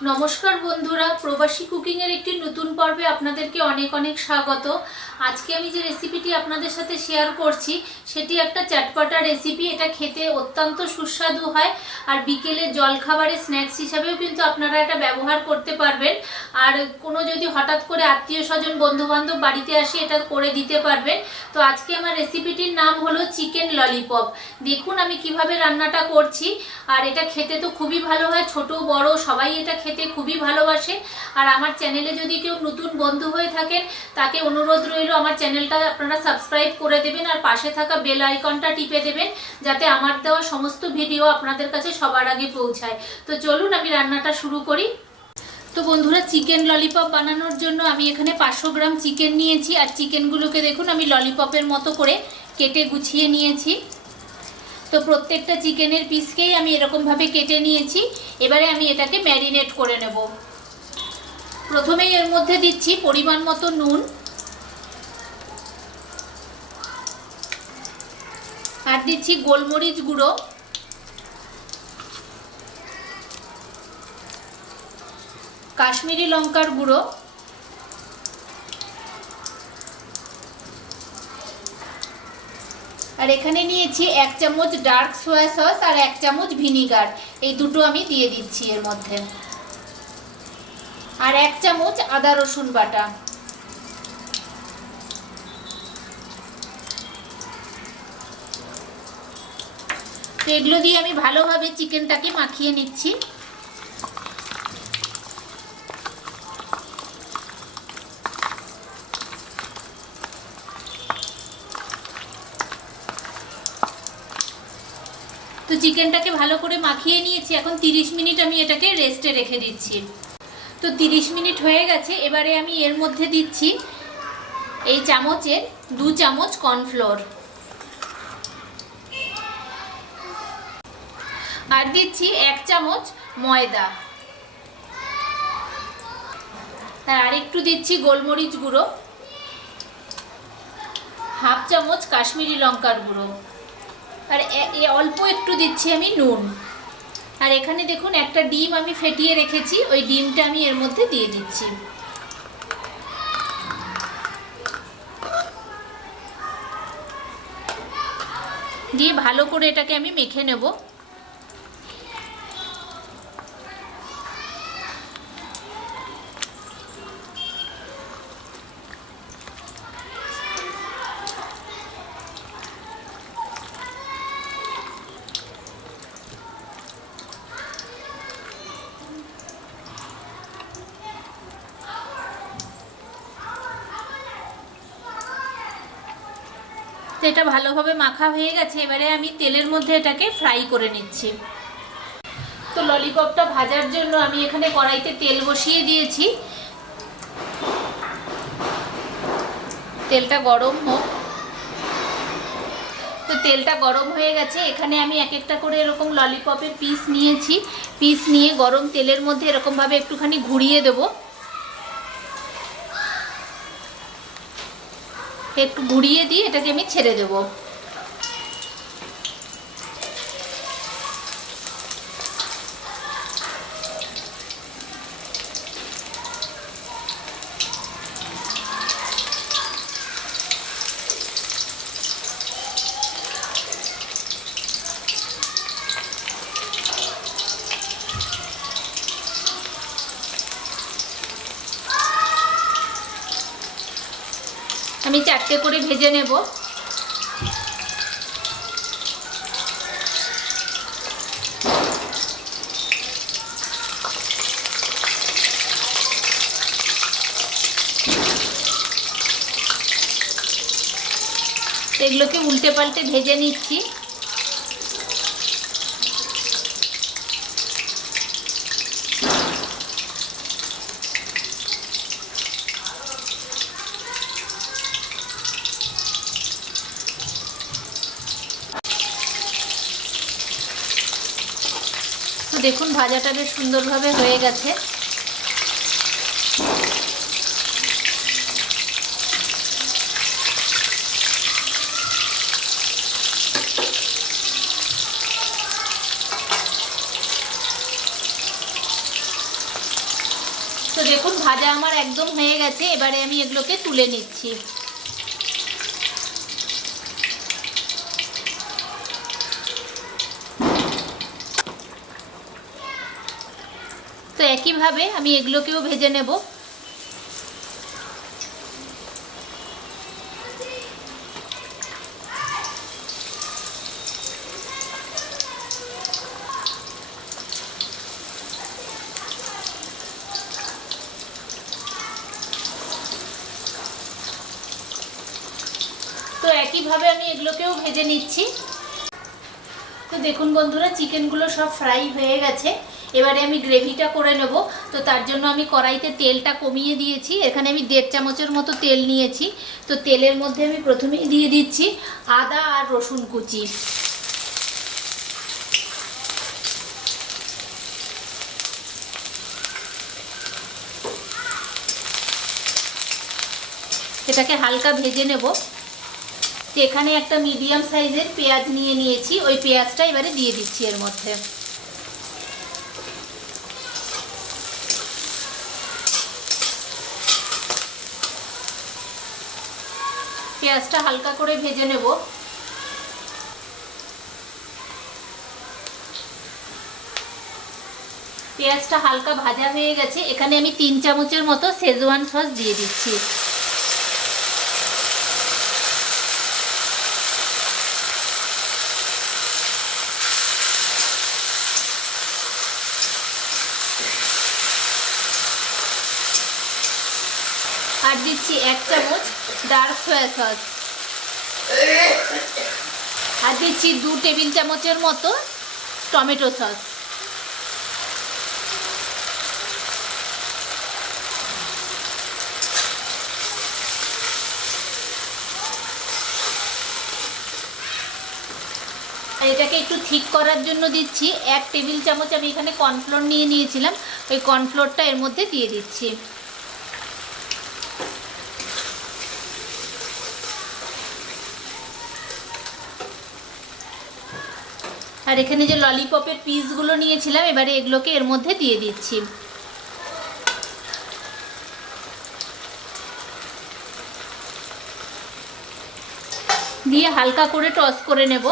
নমস্কার বন্ধুরা, প্রবাসী কুকিং এর একটি নতুন পর্বে আপনাদেরকে অনেক অনেক স্বাগত। আজকে আমি যে রেসিপিটি আপনাদের সাথে শেয়ার করছি সেটি একটা চটপটা রেসিপি। এটা খেতে অত্যন্ত সুস্বাদু হয় আর বিকেলে জলখাবারে স্ন্যাক্স হিসাবেও কিন্তু আপনারা এটা ব্যবহার করতে পারবেন। আর কোনো যদি হঠাৎ করে আত্মীয় স্বজন বন্ধুবান্ধব বাড়িতে আসে এটা করে দিতে পারবেন। তো আজকে আমার রেসিপিটির নাম হলো চিকেন ললিপপ। দেখুন আমি কিভাবে রান্নাটা করছি। আর এটা খেতে তো খুবই ভালো হয়, ছোট বড় সবাই এটা খেতে খুবই ভালোবাসে। আর আমার চ্যানেলে যদি কেউ নতুন বন্ধু হয়ে থাকেন তাকে অনুরোধ রইল আমার চ্যানেলটা আপনারা সাবস্ক্রাইব করে দেবেন আর পাশে থাকা বেল আইকনটা টিপে দেবেন যাতে আমার দেওয়া সমস্ত ভিডিও আপনাদের কাছে সবার আগে পৌঁছায়। তো চলুন আমি রান্নাটা শুরু করি। তো বন্ধুরা, চিকেন ললিপপ বানানোর জন্য আমি এখানে 500 গ্রাম চিকেন নিয়েছি। আর চিকেনগুলোকে দেখুন আমি ললিপপের মতো করে কেটে গুছিয়ে নিয়েছি। তো প্রত্যেকটা চিকেনের পিসকেই আমি এরকমভাবে কেটে নিয়েছি। এবারে আমি এটাকে ম্যারিনেট করে নেব। প্রথমেই এর মধ্যে দিচ্ছি পরিমাণ মতো নুন, আর দিচ্ছি গোলমরিচ গুঁড়ো, কাশ্মীরি লঙ্কার গুঁড়ো, আর এখানে নিয়েছি 1 চামচ ডার্ক সোয়া সস আর 1 চামচ ভিনিগার। এই দুটো আমি দিয়ে দিচ্ছি এর মধ্যে। আর 1 চামচ আদা রসুন বাটা। তো এগুলো দিয়ে আমি ভালোভাবে চিকেনটাকে মাখিয়ে নিচ্ছি। তো চিকেনটাকে ভালো করে মাখিয়ে নিয়েছি। এখন 30 মিনিট আমি এটাকে রেস্টে রেখে দিচ্ছি। তো 30 মিনিট হয়ে গেছে। এবারে আমি এর মধ্যে দিচ্ছি এই চামচের 2 চামচ কর্নফ্লোর, আর দিচ্ছি 1 চামচ ময়দা, আর একটু দিচ্ছি গোলমরিচ গুঁড়ো, হাফ চামচ কাশ্মীরি লঙ্কার গুঁড়ো, আর অল্প একটু দিচ্ছি আমি নুন। আর এখানে দেখুন একটা ডিম আমি ফেটিয়ে রেখেছি, ওই ডিমটা আমি এর মধ্যে দিয়ে দিচ্ছি। দিয়ে ভালো করে এটাকে আমি মেখে নেব। তো এটা ভালোভাবে মাখা হয়ে গেছে। এবারে আমি তেলের মধ্যে এটাকে ফ্রাই করে নিচ্ছি। তো ললিপপটা ভাজার জন্য আমি এখানে কড়াইতে তেল বসিয়ে দিয়েছি। তেলটা গরম হোক। তো তেলটা গরম হয়ে গেছে। এখানে আমি এক একটা করে এরকম ললিপপের পিস নিয়েছি। পিস নিয়ে গরম তেলের মধ্যে এরকমভাবে একটুখানি ঘুরিয়ে দেব। একটু ঘুরিয়ে দিয়ে এটাকে আমি ছেড়ে দেব। আমি 4টে করে ভেজে নেব। এগুলোকে উল্টে পাল্টে ভেজে নিচ্ছি। তো দেখুন ভাজাটা বেশ সুন্দরভাবে হয়ে গেছে। তো দেখুন ভাজা আমার একদম হয়ে গেছে, এবারে আমি এগুলোকে তুলে নিচ্ছি। তো একইভাবে আমি এগুলোকেও ভেজে নেব। তো একইভাবে আমি এগুলোকেও ভেজে নিচ্ছি। তো দেখুন বন্ধুরা, চিকেনগুলো সব ফ্রাই হয়ে গেছে, এবারে আমি গ্রেভিটা করে নেব। তো তার জন্য আমি কড়াইতে তেলটা কমিয়ে দিয়েছি, এখানে আমি 1.5 চামচের মতো তেল নিয়েছি। তো তেলের মধ্যে আমি প্রথমেই দিয়ে দিচ্ছি আদা আর রসুন কুচি। এটাকে হালকা ভেজে নেব। তো এখানে একটা মিডিয়াম সাইজের পেঁয়াজ নিয়ে নিয়েছি, ওই পেঁয়াজটা এবারে দিয়ে দিচ্ছি এর মধ্যে। পেঁয়াজটা হালকা করে ভেজে নেব। পেঁয়াজটা হালকা ভাজা হয়ে গেছে, এখানে আমি 3 চামচের মতো শেজওয়ান সস দিয়ে দিচ্ছি। আর দিচ্ছি 1 চামচ ডার্ক সয়া সস। আর দিচ্ছি 2 টেবিল চামচের মতো টমেটো সস। আর এটাকে একটু ঠিক করার জন্য দিচ্ছি 1 টেবিল চামচ, আমি এখানে কর্নফ্লোর নিয়ে নিয়েছিলাম, ওই কর্নফ্লোরটা এর মধ্যে দিয়ে দিচ্ছি। আর এখানে যে ললিপপের পিসগুলো নিয়েছিলাম, এবারে এগুলোকে এর মধ্যে দিয়ে দিচ্ছি। দিয়ে হালকা করে টস করে নেব।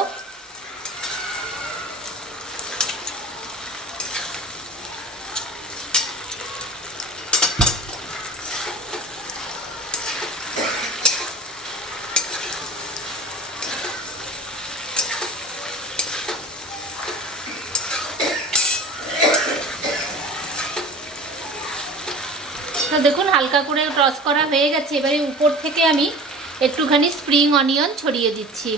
তো দেখুন হালকা করে টস করা হয়ে গেছে, এবারে উপর থেকে আমি একটুখানি স্প্রিং অনিয়ন ছড়িয়ে দিচ্ছি।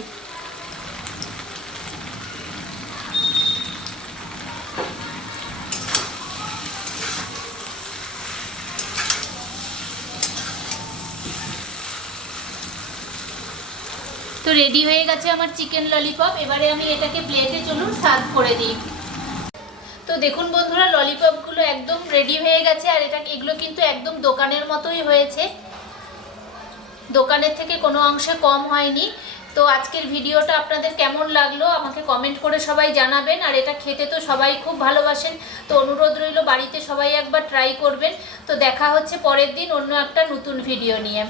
তো রেডি হয়ে গেছে আমার চিকেন ললিপপ, এবারে আমি এটাকে প্লেটে চলুন সার্ভ করে দিই। তো দেখুন বন্ধুরা, ললিপপগুলো একদম রেডি হয়ে গেছে, আর এগুলো কিন্তু একদম দোকানের মতোই হয়েছে, দোকানের থেকে কোনো অংশে কম হয়নি। তো আজকের ভিডিওটা আপনাদের কেমন লাগলো আমাকে কমেন্ট করে সবাই জানাবেন। আর এটা খেতে তো সবাই খুব ভালোবাসেন, তো অনুরোধ রইল বাড়িতে সবাই একবার ট্রাই করবেন। তো দেখা হচ্ছে পরের দিন অন্য একটা নতুন ভিডিও নিয়ে।